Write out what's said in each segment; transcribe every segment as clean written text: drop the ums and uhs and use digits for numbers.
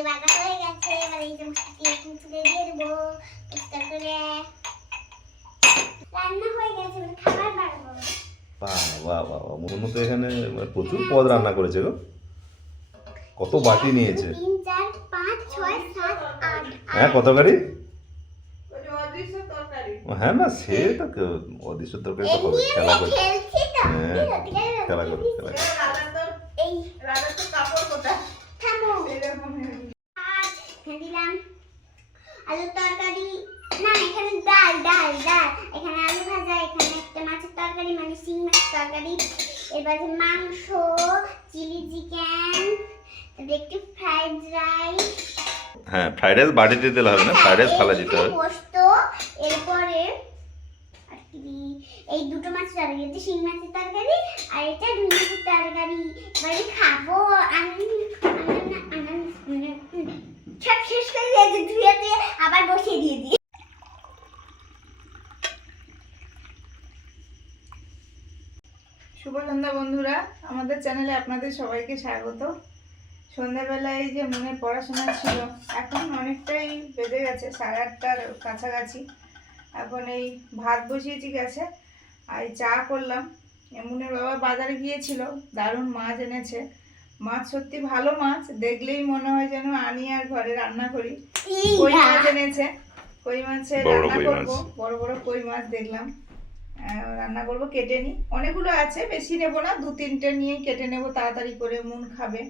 যে বাটা হয়ে গেছে, এবার এই যে মশলা দিয়ে দেবো পরিষ্কার করে। রান্না হয়ে গেছে, এবার খাবার বানাবো। বাহ বাহ বাহ, মনে তো এখানে প্রচুর পদ রান্না করেছে গো। কত বাটি নিয়েছে? 3 4 5 6 7 8। হ্যাঁ, কত গাড়ি? হ্যাঁ না, সে তো অদৃশ্য তরকারি তো হবে। খেলা করে, খেলছি তো। হ্যাঁ খেলা করো, খেলা করো। এই রাধা তো কাপড় কোটা থামো এরকম দিলাম আলুর তরকারি। না, এখানে ডাল ডাল ডাল, এখানে আলু ভাজা, এখানে একটা মাছের তরকারি মানে শিং মাছের তরকারি, এবার মাংস, চিলি চিকেন, একটু ফ্রাইড রাইস। হ্যাঁ, ফ্রাইড রাইস বাটিতে দিলে হবে না, ফ্রাইড রাইস থালা দিতে হবে। পোস্ত, এরপরে আর কি এই দুটো মাছের তরকারি, এটা শিং মাছের তরকারি আর এটা রুই মাছের তরকারি। এবারে খাবো আমি। সব শেষ করে দিয়েছি, ধুয়ে ধুয়ে আবার বসিয়ে দিয়ে দিই। শুভ সন্ধ্যা বন্ধুরা, আমাদের চ্যানেলে আপনাদের সবাইকে স্বাগত। সন্ধ্যাবেলায় যে মনে পড়াশোনা ছিল, এখন অনেকটাই বেজে গেছে, 8:30টার কাছাকাছি। এখন এই ভাত বসিয়েছি গেছে, আর চা করলাম। এমনের বাবা বাজারে গিয়েছিল, দারুণ মাছ এনেছে। মাছ সত্যি ভালো মাছ, দেখলেই মনে হয় যেন আনি আর ঘরে রান্না করি। কই মাছ এনেছে, কই মাছের রান্না করবো। বড় বড় কই মাছ দেখলাম, রান্না করবো। কেটে নিই, অনেকগুলো আছে, বেশি নেবো না, 2-3টে নিয়ে কেটে নেবো তাড়াতাড়ি করে, মন খাবে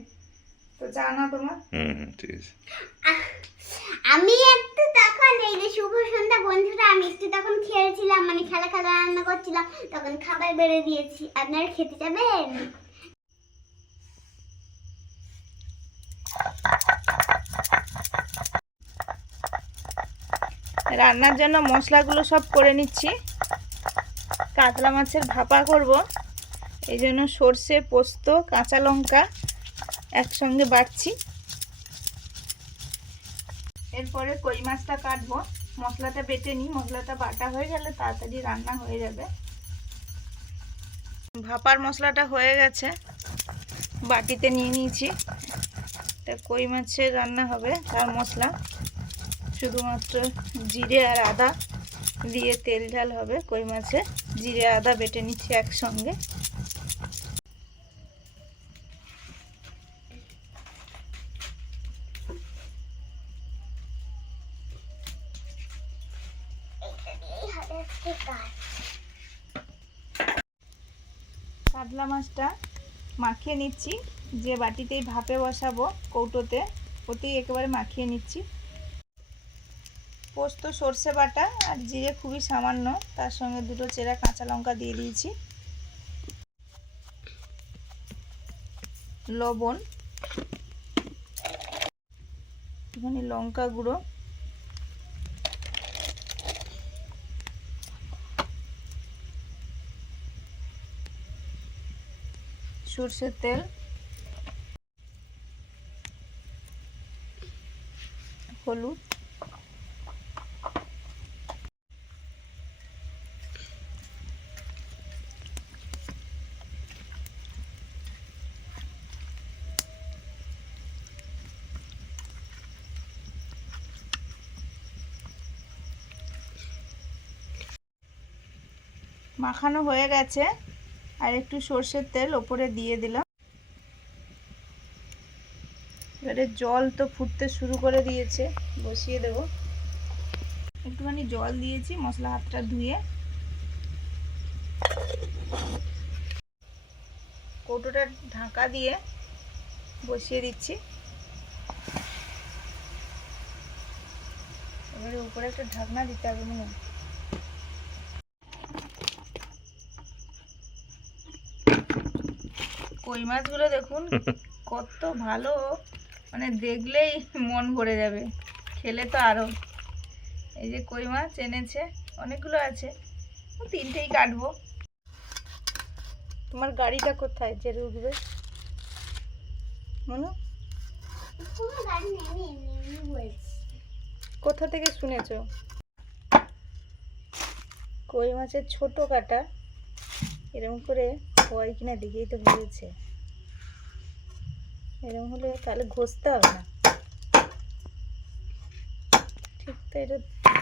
তো। চা না তোমার? ঠিক আছে। আমি একটু তখন এই যে শুভ সন্ধ্যা বন্ধুরা, আমি একটু তখন খেলছিলাম, মানে খেলা খেলা রান্না করছিলাম, তখন খাবার বেড়ে দিয়েছি। আপনারা খেতে যাবেন? রান্নার জন্য মশলাগুলো সব করে নিচ্ছি। কাতলা মাছের ভাপা করব, এই জন্য সর্ষে, পোস্ত, কাঁচা লঙ্কা একসঙ্গে বাটছি। এরপরে কই মাছটা কাটবো, মশলাটা বেটে নিই। মশলাটা বাটা হয়ে গেলে তাড়াতাড়ি রান্না হয়ে যাবে। ভাপার মশলাটা হয়ে গেছে, বাটিতে নিয়ে নিয়েছি। তা কই মাছের রান্না হবে, তার মশলা শুধুমাত্র জিরে আর আদা দিয়ে তেল ঝাল হবে। কই মাছে জিরে আদা বেটে নিচ্ছি একসঙ্গে। কাতলা মাছটা মাখিয়ে নিচ্ছি, যে বাটিতেই ভাপে বসাবো কৌটোতে, ওতেই একেবারে মাখিয়ে নিচ্ছি। পোস্ত, সর্ষে বাটা আর জিরে খুবই সামান্য, তার সঙ্গে 2টো চেরা কাঁচা লঙ্কা দিয়ে দিয়েছি, লবণ, একটুখানি লঙ্কা গুঁড়ো, সর্ষের তেল, হলুদ, মাখানো হয়ে গেছে। আর একটু সর্ষের তেল ওপরে দিয়ে দিলাম। এবারে জল তো ফুটতে শুরু করে দিয়েছে, বসিয়ে দেব। একটুখানি জল দিয়েছি মশলা হাতটা ধুয়ে। কৌটোটা ঢাকা দিয়ে বসিয়ে দিচ্ছি। এবারে উপরে একটা ঢাকনা দিতে হবে মনে হয়। কই মাছগুলো দেখুন কত ভালো, মানে দেখলেই মন ভরে যাবে, খেলে তো আরো। এই যে কই মাছ এনেছে, অনেকগুলো আছে, 3টেই কাটবো। তোমার গাড়িটা কোথায় যে রুকবে মনে? কোথা থেকে শুনেছো? কই মাছের ছোট কাটা এরকম করে হয় কিনা দেখেই তো হয়েছে। এরকম হলে তাহলে ঘষতে হবে না, তো এটা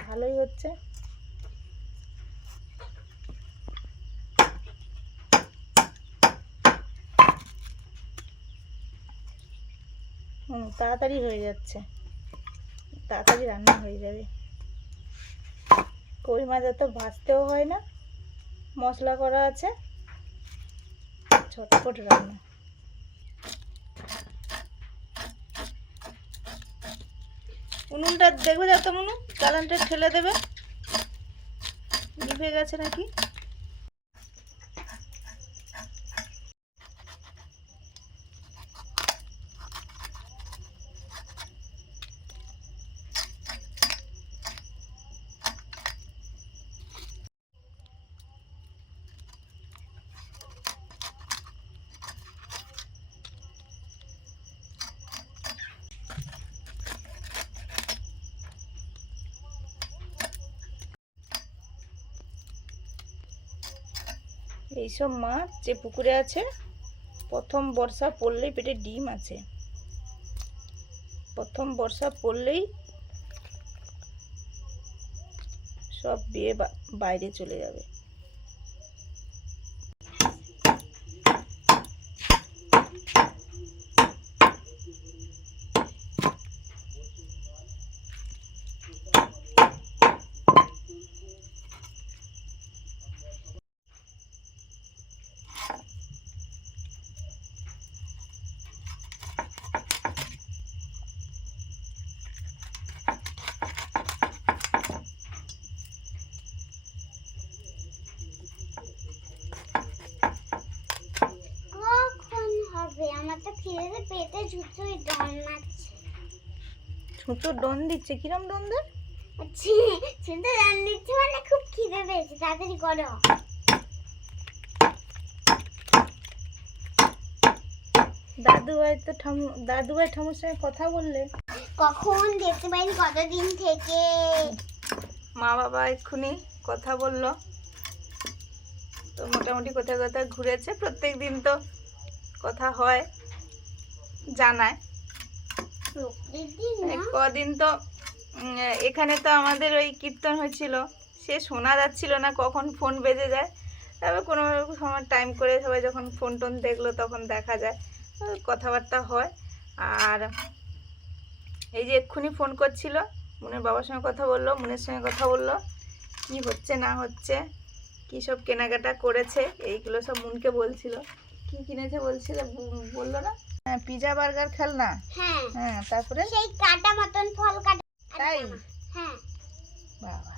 ভালোই হচ্ছে। তাড়াতাড়ি হয়ে যাচ্ছে, তাড়াতাড়ি রান্না হয়ে যাবে। কই মাছ তো ভাজতেও হয় না, মশলা করা আছে, ঝটপট রান্না। উনুনটা দেখবে যা তো মনু, কারেন্টটা ঠেলে দেবে, নিভে গেছে নাকি। এইসব মাছ যে পুকুরে আছে, প্রথম বর্ষা পড়লেই পেটে ডিম আছে, প্রথম বর্ষা পড়লেই সব বিয়ে বাইরে চলে যাবে। আমার তো খিদে পেটে ঝুঁচুই ডন মারছে। ছুঁচো ডন দিচ্ছে? কিরম ডন দেয়? ছুঁচো ডন দিচ্ছে মানে খুব খিদে পেয়েছে, তাড়াতাড়ি করো। দাদু ভাই ঠামুর সঙ্গে কথা বললে? কখন দেখতে পাইনি, কতদিন থেকে। মা বাবা এক্ষুনি কথা বললো, তো মোটামুটি কোথায় কোথায় ঘুরেছে। প্রত্যেক দিন তো কথা হয়, জানায়। কদিন তো এখানে তো আমাদের ওই কীর্তন হয়েছিল, সে শোনা যাচ্ছিল না কখন ফোন বেজে যায়। তারপর কোনো সময় টাইম করে সবাই যখন ফোন টোন দেখলো তখন দেখা যায়, কথাবার্তা হয়। আর এই যে এক্ষুনি ফোন করছিল, মুনের বাবার সঙ্গে কথা বললো, মুনের সঙ্গে কথা বললো, কি হচ্ছে না হচ্ছে, কী সব কেনাকাটা করেছে এইগুলো সব মুনকে বলছিল। কি কিনেছে বলছিল, বললো না? হ্যাঁ, পিজা বার্গার খেলনা। হ্যাঁ হ্যাঁ, তারপরে সেই কাটা মতন ফল কাটা। তাই? হ্যাঁ বাবা,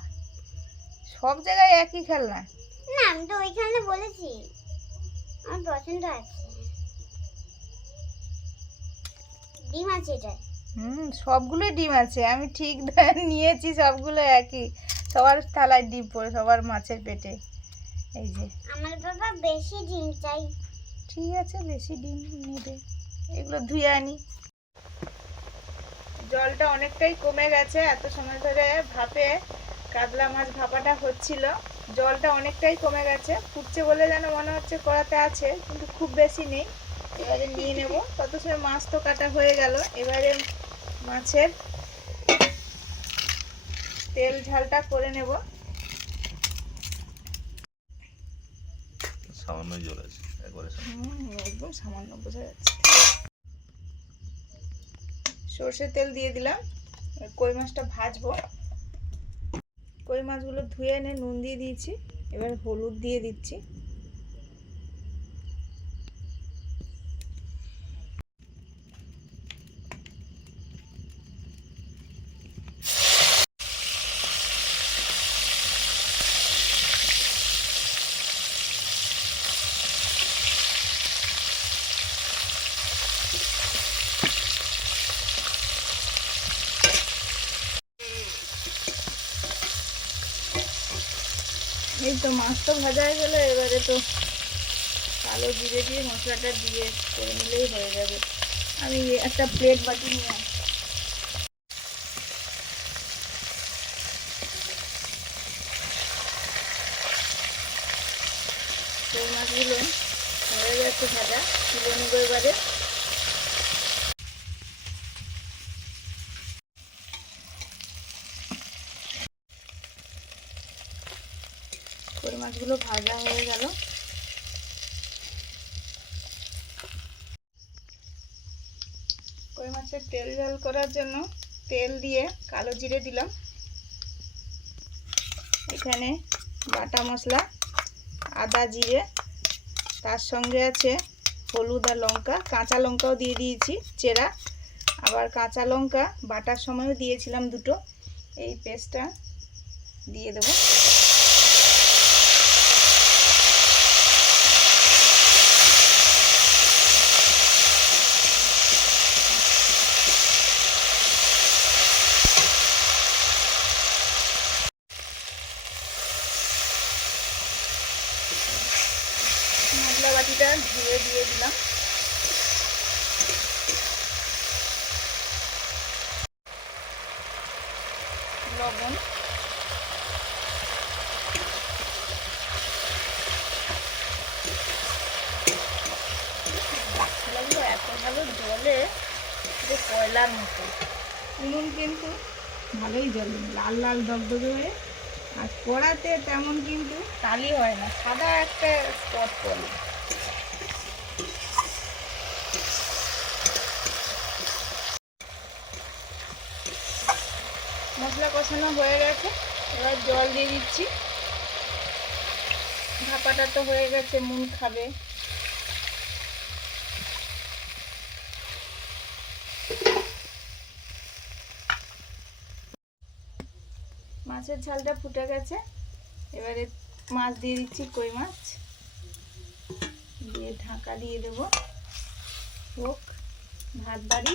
সব জায়গায় একই খেলনা? না, আমি তো ওইখানে বলেছি আমার পছন্দ আছে। ডিম আছে এটা। সবগুলো ডিম আছে, আমি ঠিক নিয়েছি, সবগুলো একই, সবার থালায় ডিম পড়ে, সবার মাছের পেটে। এই যে আমার বাবা বেশি ডিম চাই। ঠিক আছে, বেশি ডিম নেবে। এগুলো ধুয়ে আনি। জলটা অনেকটাই কমে গেছে, এত সময় ধরে ভাপে কাতলা মাছ ভাপাটা হচ্ছিল, জলটা অনেকটাই কমে গেছে। ফুটছে বলে যেন মনে হচ্ছে কড়াতে আছে, কিন্তু খুব বেশি নেই। এবারে নিয়ে নেব। তত সময় মাছ তো কাটা হয়ে গেল। এবারে মাছের তেল ঝালটা করে নেব। সামান্য জল আছে একবারে, একদম সামান্য, বোঝা যাচ্ছে। সর্ষের তেল দিয়ে দিলাম। কই মাছটা ভাজবো। কই মাছগুলো ধুয়ে এনে নুন দিয়ে দিয়েছি, এবার হলুদ দিয়ে দিচ্ছি। এই তো মাছ তো ভাজা হয়ে গেলো, এবারে তো কালো জিরে দিয়ে মশলাটা দিয়ে করে নিলেই হয়ে যাবে। আমি একটা প্লেট বাটি নিয়ে আসি। কই মাছগুলো হয়ে গেছে ভাজা, তুলে নেবো এবারে। মাছগুলো ভাজা হয়ে গেল। কই মাছের তেল ঝাল করার জন্য তেল দিয়ে কালো জিরে দিলাম, এখানে বাটা মশলা আদা জিরে, তার সঙ্গে আছে হলুদ আর লঙ্কা, কাঁচা লঙ্কাও দিয়ে দিয়েছি চেরা, আবার কাঁচা লঙ্কা বাটার সময়ও দিয়েছিলাম দুটো। এই পেস্টটা দিয়ে দেবো। মশলা বাটিটা ধুয়ে দিয়ে দিলাম। লবণ, মশলাগুলো এত ভালো জলে যে কয়লার মতো। উনুন কিন্তু ভালোই জ্বলে, লাল লাল দগদগে হয়ে, আর কড়াতে তেমন কিন্তু কালি হয় না, সাদা একটা স্পট পড়ে। মশলা কষানো হয়ে গেছে, এবার জল দিয়ে দিচ্ছি। ভাপাটা তো হয়ে গেছে, মুন খাবে। মাছের ঝালটা ফুটে গেছে, এবারে মাছ দিয়ে দিচ্ছি, কই মাছ দিয়ে ঢাকা দিয়ে দেবো। হোক, ভাত বাড়ি,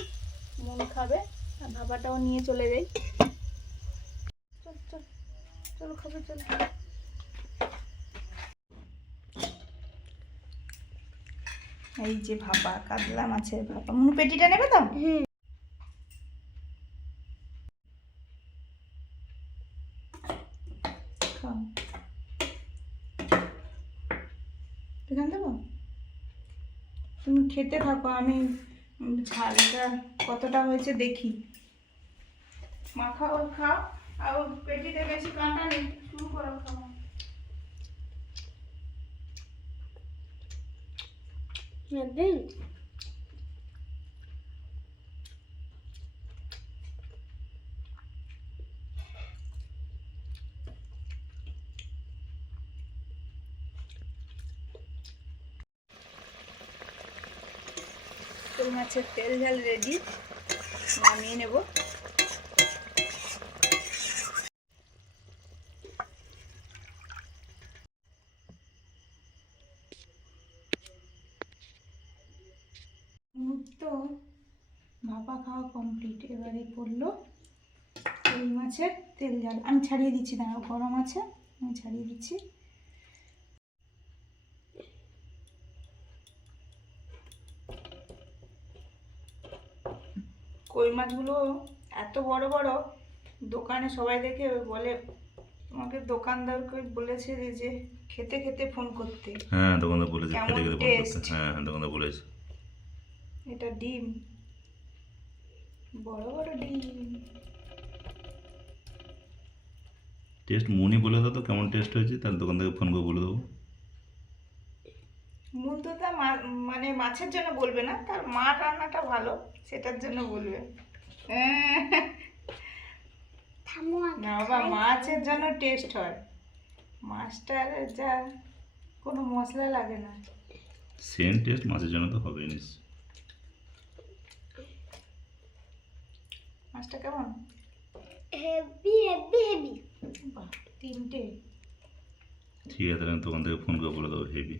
মুন খাবে, আর ভাপাটাও নিয়ে চলে যাই। চল চল চল খাবে, চল। এই যে ভাপা, কাতলা মাছের ভাপা। মুনু পেটিটা নেবে তো? খাও, এখানে দেবো, তুমি খেতে থাকো, আমি ঝালটা কতটা হয়েছে দেখি। মাখাও, খাও, আর পেটিতে বেশি কাঁটা নেই, শুরু করো খাওয়া। কই মাছের তেল ঝাল রেডি, নামিয়ে নেব। তো ভাপা খাওয়া কমপ্লিট, এবারে পড়লো কই মাছের তেল ঝাল। আমি ছাড়িয়ে দিচ্ছি, দাঁড়াও, গরম আছে, আমি ছাড়িয়ে দিচ্ছি। কই মাছগুলো এত বড় বড়, দোকানে সবাই দেখে বলে, আমাকে দোকানদারকে বলেছে যে খেতে খেতে ফোন করতে। হ্যাঁ, দোকানদার বলেছে কেমন খেতে খেতে ফোন করতে। taste? হ্যাঁ হ্যাঁ, দোকানদার বলেছে। এটা ডিম, বড় বড় ডিম। টেস্ট মুনি বলে দাও তো কেমন টেস্ট হয়েছে, তাহলে দোকানদারকে ফোন করে বলে দেবো। মূল তো তা মানে মাছের জন্য বলবে না, তার মা রান্নাটা ভালো সেটার জন্য বলবে। না বাবা, মাছের জন্য টেস্ট হয়, মাছটার যা কোনো মশলা লাগে না। সেম টেস্ট মাছের জন্য তো হবেই নিস। মাছটা কেমন? Heavy heavy heavy. বাহ, তিনটে। ঠিক আছে, তাহলে আমি দোকান থেকে ফোন করে বলে দেবো হেভি।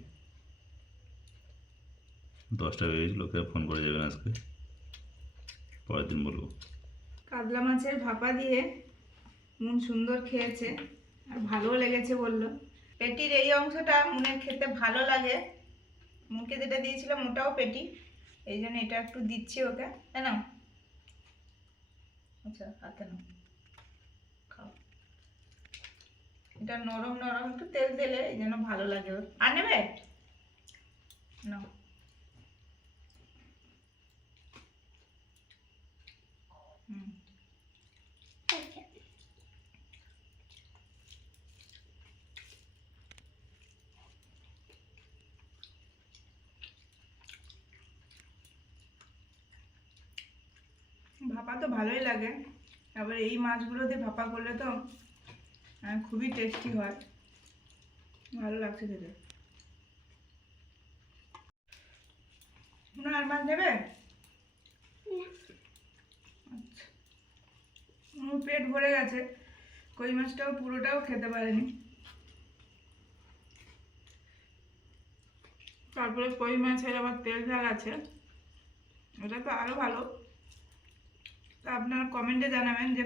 10টা বেজে গেছে, লোকে ফোন করে যাবেন আজকে, পরের দিন বলবো। কাতলা মাছের ভাপা দিয়ে মুন সুন্দর খেয়েছে, আর ভালোও লেগেছে বললো। পেটির এই অংশটা মুনের খেতে ভালো লাগে, মুনকে যেটা দিয়েছিলাম ওটাও পেটি, এই জন্য এটা একটু দিচ্ছি ওকে। তাই না? আচ্ছা, হাতে নাও, খাও। এটা নরম নরম, একটু তেল দিলে এই জন্য ভালো লাগে ওর। আর নেবে নাও। হুম, ভাপা তো ভালোই লাগে, আবার এই মাছগুলো দিয়ে ভাপা করলে তো খুবই টেস্টি হয়, ভালো লাগছে খেতে। আর মাছ নেবে? আচ্ছা, আমার পেট ভরে গেছে, কই মাছটাও পুরোটাও খেতে পারেনি। তারপরে কই মাছের আবার তেল ঝাল আছে, ওটা তো আরও ভালো। তা আপনারা কমেন্টে জানাবেন যে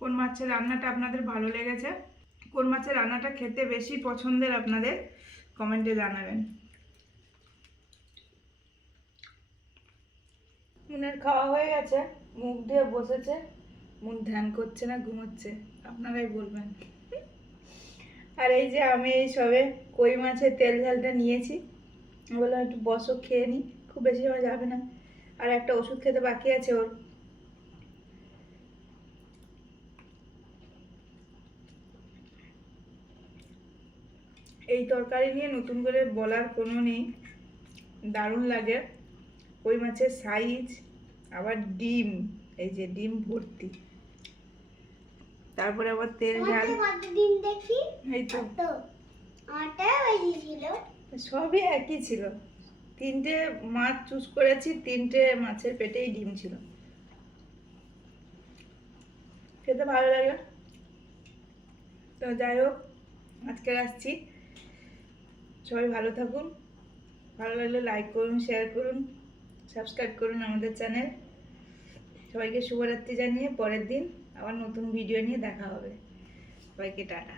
কোন মাছের রান্নাটা আপনাদের ভালো লেগেছে, কোন মাছের রান্নাটা খেতে বেশি পছন্দের আপনাদের, কমেন্টে জানাবেন। মুনের খাওয়া হয়ে গেছে, মুখ দিয়ে বসেছে, মুন ধ্যান করছে না ঘুমোচ্ছে আপনারাই বলবেন। আর এই যে আমি এই সবে কই মাছের তেল ঝালটা নিয়েছি, বললাম একটু বসো খেয়ে নিই, খুব বেশি সময় যাবে না, আর একটা ওষুধ খেতে বাকি আছে ওর। এই তরকারি নিয়ে নতুন করে বলার কোনো নেই, দারুণ লাগে। কই মাছের সাইজ, আবার ডিম, এই যে ডিম ভর্তি, তারপরে আবার তেল ঝাল। ডিম দেখি, এই তো আমারটাও বেশি ছিল। সবই একই ছিল, 3টে মাছ চুজ করেছি, 3টে মাছের পেটেই ডিম ছিল, খেতে ভালো লাগে। তো যাই হোক, আজকে আসছি, সবাই ভালো থাকুন, ভালো লাগলে লাইক করুন, শেয়ার করুন, সাবস্ক্রাইব করুন আমাদের চ্যানেল। সবাইকে শুভরাত্রি জানিয়ে পরের দিন আবার নতুন ভিডিও নিয়ে দেখা হবে। সবাইকে টাটা।